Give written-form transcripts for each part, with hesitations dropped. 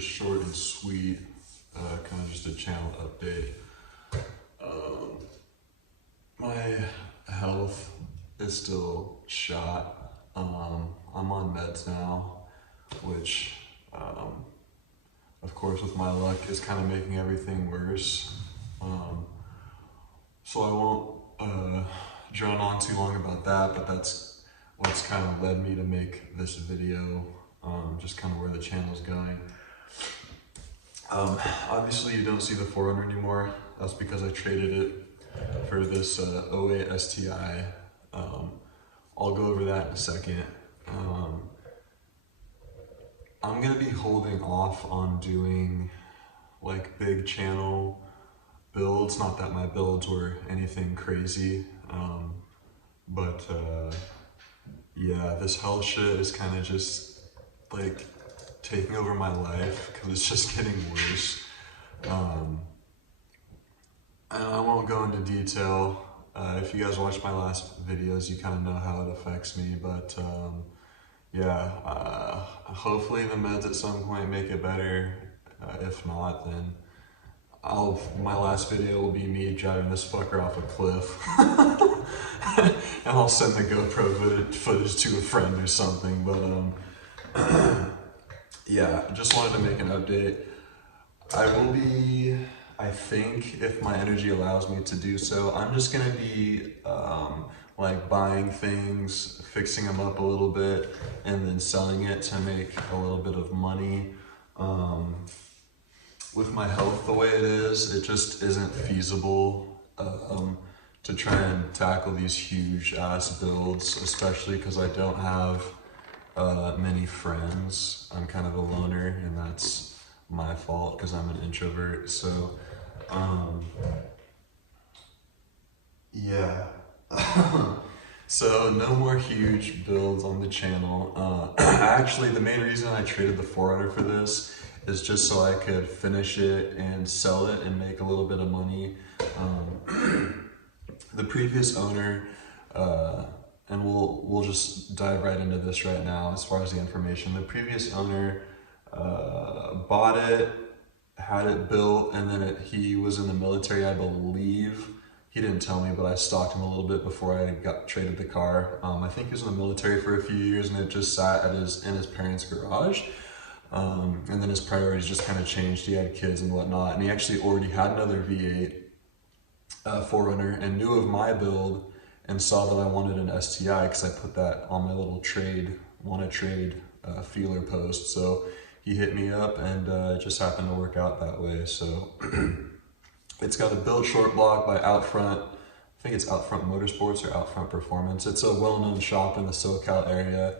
this short and sweet, kind of just a channel update. My health is still shot. I'm on meds now, which, of course, with my luck, is kind of making everything worse. So I won't drone on too long about that, but that's what's kind of led me to make this video, just kind of where the channel's going. Obviously you don't see the 4Runner anymore. That's because I traded it for this 08 STI. I'll go over that in a second. I'm gonna be holding off on doing like big channel builds. Not that my builds were anything crazy, but yeah, this health shit is kind of just like taking over my life because it's just getting worse. And I won't go into detail. If you guys watched my last videos, you kind of know how it affects me, but yeah, hopefully the meds at some point make it better. If not, then my last video will be me driving this fucker off a cliff. And I'll send the GoPro footage to a friend or something, but yeah, just wanted to make an update. I will be, I think, if my energy allows me to do so, I'm just gonna be like buying things, fixing them up a little bit, and then selling it to make a little bit of money. With my health the way it is, it just isn't feasible to try and tackle these huge ass builds, especially because I don't have many friends. I'm kind of a loner, and that's my fault because I'm an introvert. So yeah. So no more huge builds on the channel. Actually, the main reason I traded the 4Runner for this is just so I could finish it and sell it and make a little bit of money. The previous owner, and we'll just dive right into this right now as far as the information. The previous owner bought it, had it built, and then he was in the military, I believe. He didn't tell me, but I stalked him a little bit before I traded the car. I think he was in the military for a few years, and it just sat in his parents' garage. And then his priorities just kind of changed. He had kids and whatnot, and he actually already had another V8 4Runner and knew of my build and saw that I wanted an STI because I put that on my little want to trade feeler post. So he hit me up, and it just happened to work out that way. So it's got a built short block by Outfront. I think it's Outfront Motorsports or Outfront Performance. It's a well-known shop in the SoCal area.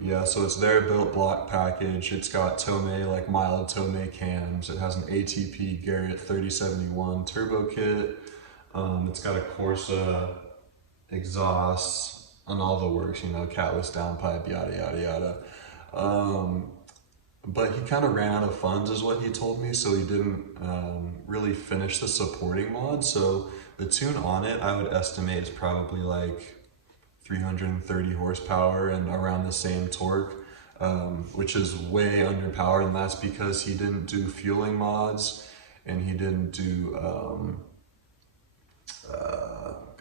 Yeah, so it's their built block package. It's got Tomei, like mild Tomei cams. It has an ATP Garrett 3071 turbo kit. It's got a Corsa exhaust and all the works, you know, catless downpipe, yada, yada, yada. But he kind of ran out of funds is what he told me, so he didn't really finish the supporting mod. So the tune on it, I would estimate, is probably like 330 horsepower and around the same torque, which is way underpowered, and that's because he didn't do fueling mods and he didn't do,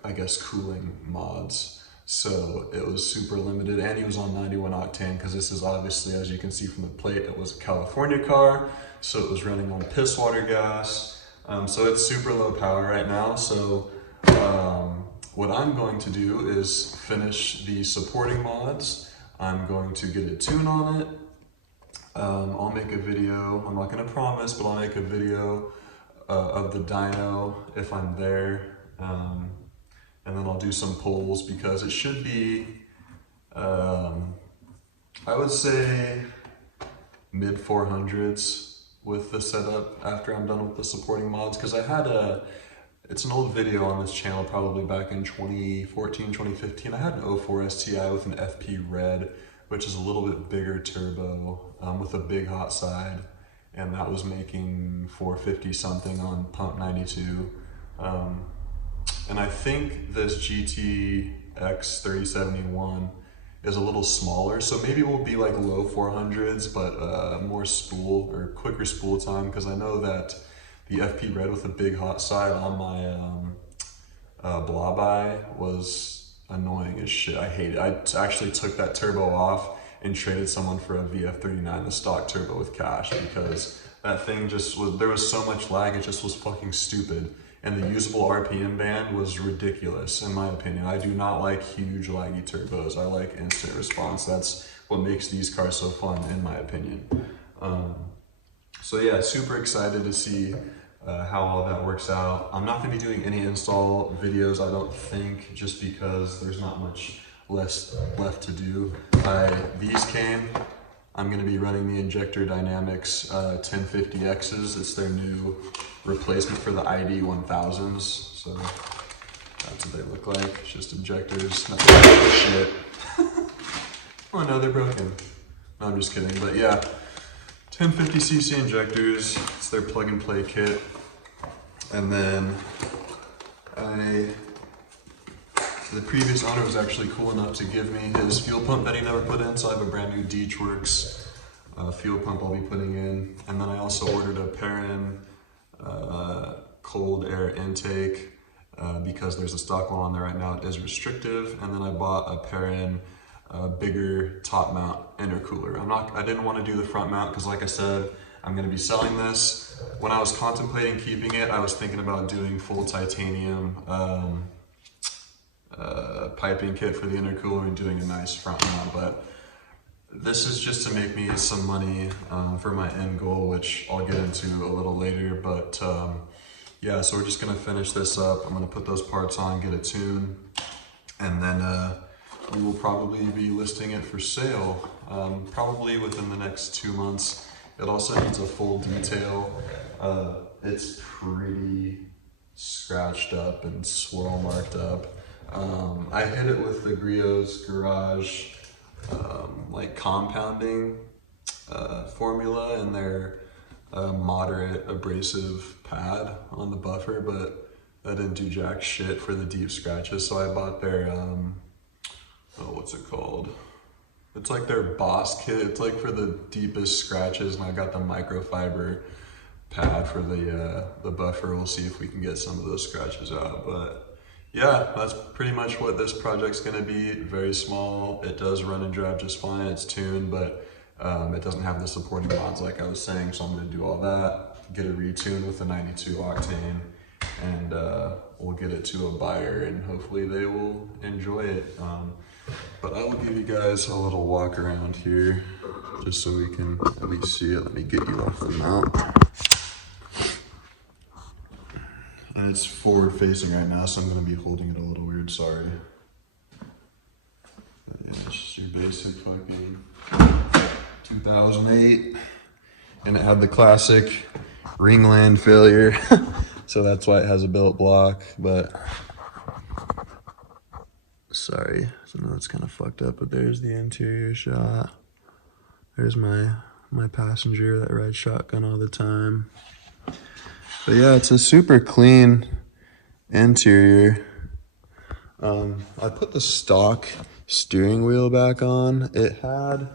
I guess, cooling mods. So it was super limited, and he was on 91 octane because this is obviously, as you can see from the plate, it was a California car, so it was running on piss water gas. So it's super low power right now. So what I'm going to do is finish the supporting mods. I'm going to get a tune on it. I'll make a video. I'm not going to promise, but I'll make a video of the dyno if I'm there. And then I'll do some pulls because it should be, I would say, mid 400s with the setup after I'm done with the supporting mods. Because I had it's an old video on this channel, probably back in 2014, 2015. I had an 04 STI with an FP Red, which is a little bit bigger turbo with a big hot side. And that was making 450 something on pump 92. And I think this GTX 3071 is a little smaller. So maybe we'll be like low 400s, but more spool or quicker spool time, because I know that the FP Red with a big hot side on my blob eye was annoying as shit. I hate it. I actually took that turbo off and traded someone for a VF39, the stock turbo with cash, because that thing just was, there was so much lag, it just was fucking stupid. And the usable RPM band was ridiculous, in my opinion. I do not like huge laggy turbos. I like instant response. That's what makes these cars so fun, in my opinion. So yeah, super excited to see how all that works out. I'm not gonna be doing any install videos, I don't think, just because there's not much left to do. These came. I'm gonna be running the Injector Dynamics 1050Xs. It's their new replacement for the ID 1000s. So that's what they look like. It's just injectors, nothing like shit. Oh no, they're broken. No, I'm just kidding, but yeah. 1050cc injectors, it's their plug and play kit. And then the previous owner was actually cool enough to give me his fuel pump that he never put in, so I have a brand new Deechworks fuel pump I'll be putting in. And then I also ordered a Perrin cold air intake because there's a stock one on there right now, it is restrictive. And then I bought a Perrin bigger top mount intercooler. I didn't want to do the front mount because, like I said, I'm going to be selling this. When I was contemplating keeping it, I was thinking about doing full titanium piping kit for the intercooler and doing a nice front mount, but this is just to make me some money for my end goal, which I'll get into a little later. But yeah, so we're just going to finish this up. I'm going to put those parts on, get it tuned, and then we will probably be listing it for sale, probably within the next 2 months. It also needs a full detail. It's pretty scratched up and swirl marked up. I hit it with the Grio's Garage like compounding formula and their moderate abrasive pad on the buffer, but that didn't do jack shit for the deep scratches. So I bought their what's it called? It's like their Boss kit. It's like for the deepest scratches, and I got the microfiber pad for the buffer. We'll see if we can get some of those scratches out. But yeah, that's pretty much what this project's gonna be. Very small. It does run and drive just fine. It's tuned, but it doesn't have the supporting mods like I was saying. So I'm gonna do all that, get it retuned with the 92 octane, and we'll get it to a buyer, and hopefully they will enjoy it. But I will give you guys a little walk around here just so we can at least see it. Let me get you off the mount. And it's forward facing right now, so I'm gonna be holding it a little weird, sorry. But yeah, it's just your basic fucking 2008. And it had the classic ringland failure. So that's why it has a built block, but sorry, I know it's kind of fucked up, but there's the interior shot. There's my passenger that rides shotgun all the time. But yeah, it's a super clean interior. I put the stock steering wheel back on. It had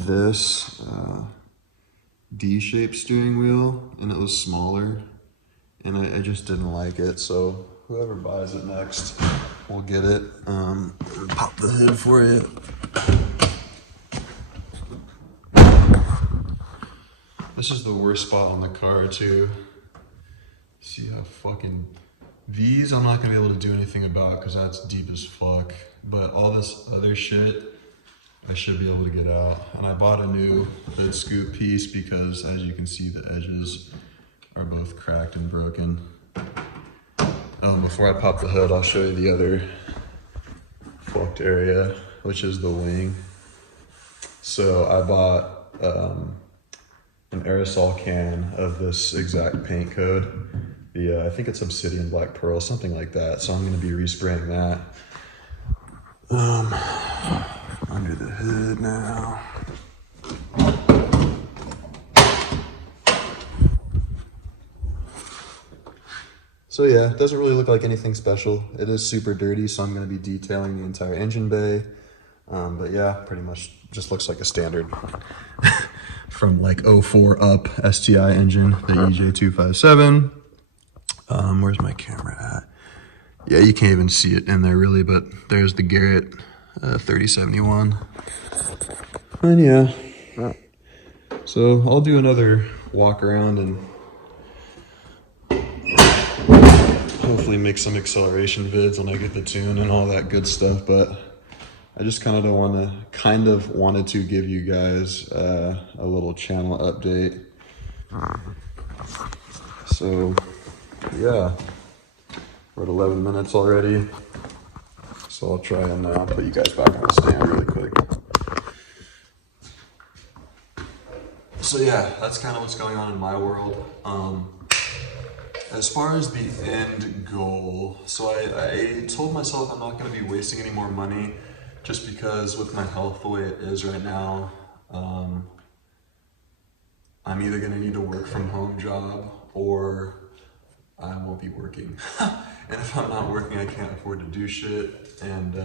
this D-shaped steering wheel, and it was smaller, and I just didn't like it. So whoever buys it next will get it. Pop the hood for you. This is the worst spot on the car too. See how fucking, these I'm not gonna be able to do anything about because that's deep as fuck. But all this other shit, I should be able to get out. And I bought a new hood scoop piece because, as you can see, the edges are both cracked and broken. Before I pop the hood, I'll show you the other fucked area, which is the wing. So I bought an aerosol can of this exact paint code. I think it's Obsidian Black Pearl, something like that. So I'm gonna be respraying that. Under the hood now. So yeah, it doesn't really look like anything special. It is super dirty, so I'm gonna be detailing the entire engine bay. But yeah, pretty much just looks like a standard from like '04 up STI engine, the EJ257. Where's my camera at? Yeah, you can't even see it in there really, but there's the Garrett 3071. And yeah, so I'll do another walk around and hopefully make some acceleration vids when I get the tune and all that good stuff. But I just kind of wanted to give you guys a little channel update. So yeah, we're at 11 minutes already. So I'll try and put you guys back on the stand really quick. So yeah, that's kind of what's going on in my world. As far as the end goal, so I told myself I'm not going to be wasting any more money just because with my health the way it is right now, I'm either going to need a work from home job or I won't be working. And if I'm not working, I can't afford to do shit. And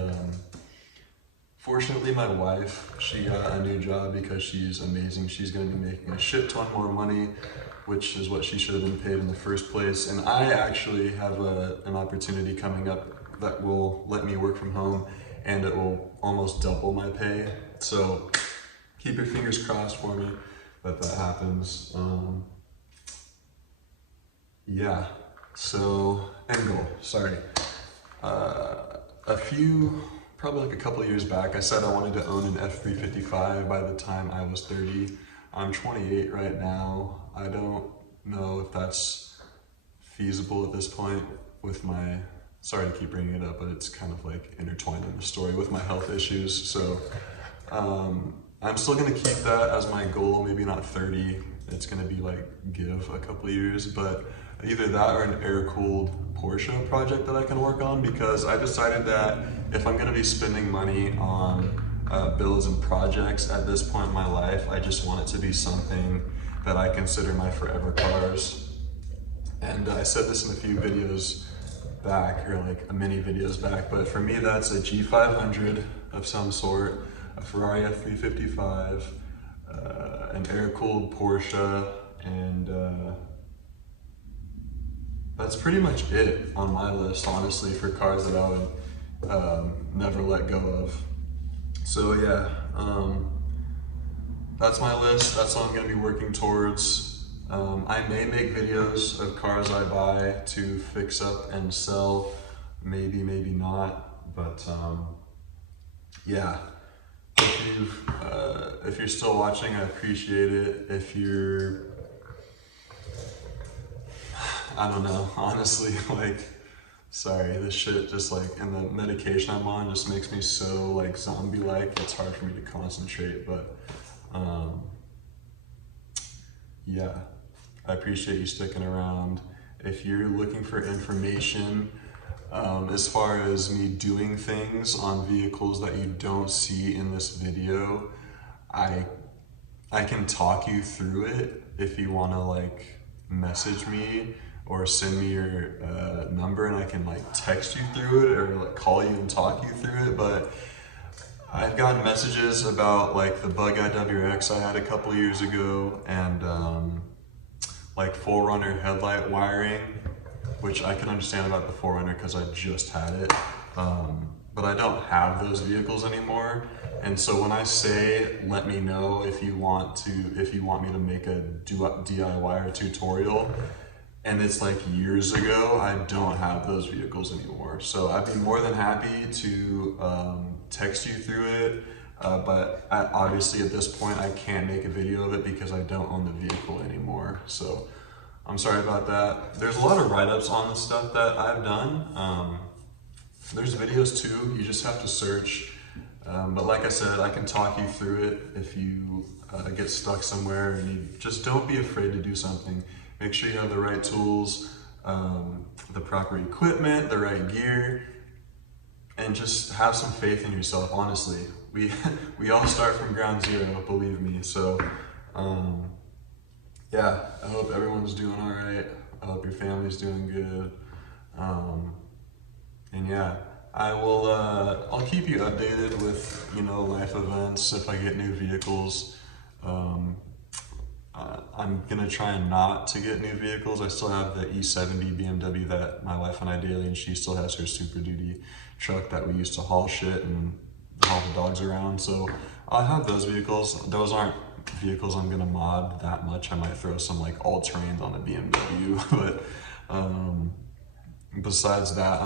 fortunately, my wife, she got a new job because she's amazing. She's going to be making a shit ton more money, which is what she should have been paid in the first place. And I actually have an opportunity coming up that will let me work from home and it will almost double my pay. So keep your fingers crossed for me that happens. Yeah, so end goal, sorry. Probably like a couple years back, I said I wanted to own an F355 by the time I was 30. I'm 28 right now. I don't know if that's feasible at this point with my, sorry to keep bringing it up, but it's kind of like intertwined in the story with my health issues. So I'm still gonna keep that as my goal, maybe not 30. It's gonna be like give a couple of years, but either that or an air-cooled Porsche project that I can work on, because I decided that if I'm gonna be spending money on builds and projects at this point in my life, I just want it to be something that I consider my forever cars. And I said this in a few videos back, or like a mini videos back, but for me that's a G500 of some sort, a Ferrari F355, an air-cooled Porsche, and that's pretty much it on my list, honestly, for cars that I would never let go of. So yeah, that's my list. That's what I'm gonna be working towards. I may make videos of cars I buy to fix up and sell, maybe, maybe not, but yeah. If you're still watching, I appreciate it. If you're, I don't know, honestly, like, sorry, this shit just like, and the medication I'm on just makes me so like zombie-like, it's hard for me to concentrate, but yeah, I appreciate you sticking around. If you're looking for information, as far as me doing things on vehicles that you don't see in this video, I can talk you through it if you want to like message me or send me your number and I can like text you through it or like call you and talk you through it. But I've gotten messages about like the Bug Eye WRX I had a couple years ago and like 4Runner headlight wiring, which I can understand about the 4Runner because I just had it, but I don't have those vehicles anymore. And so when I say, let me know if you want me to make a DIY tutorial, and it's like years ago, I don't have those vehicles anymore. So I'd be more than happy to text you through it, but obviously at this point I can't make a video of it because I don't own the vehicle anymore. So I'm sorry about that. There's a lot of write-ups on the stuff that I've done. There's videos too, you just have to search. But like I said, I can talk you through it if you get stuck somewhere and you just don't be afraid to do something. Make sure you have the right tools, the proper equipment, the right gear, and just have some faith in yourself, honestly. We all start from ground zero, believe me. So yeah, I hope everyone's doing all right. I hope your family's doing good. And yeah, I'll keep you updated with, you know, life events if I get new vehicles. I'm gonna try not to get new vehicles. I still have the E70 BMW that my wife and I daily, and she still has her Super Duty truck that we used to haul shit and haul the dogs around. So I have those vehicles. Those aren't vehicles I'm gonna mod that much. I might throw some like all-terrains on the BMW, but besides that,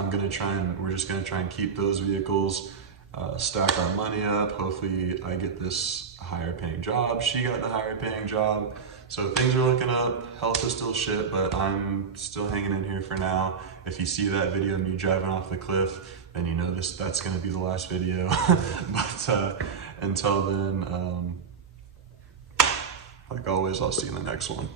we're just gonna try and keep those vehicles, stack our money up. Hopefully I get this higher paying job. She got the higher paying job. So things are looking up. Health is still shit, but I'm still hanging in here for now. If you see that video of me driving off the cliff, then you know that's gonna be the last video. But until then, like always, I'll see you in the next one.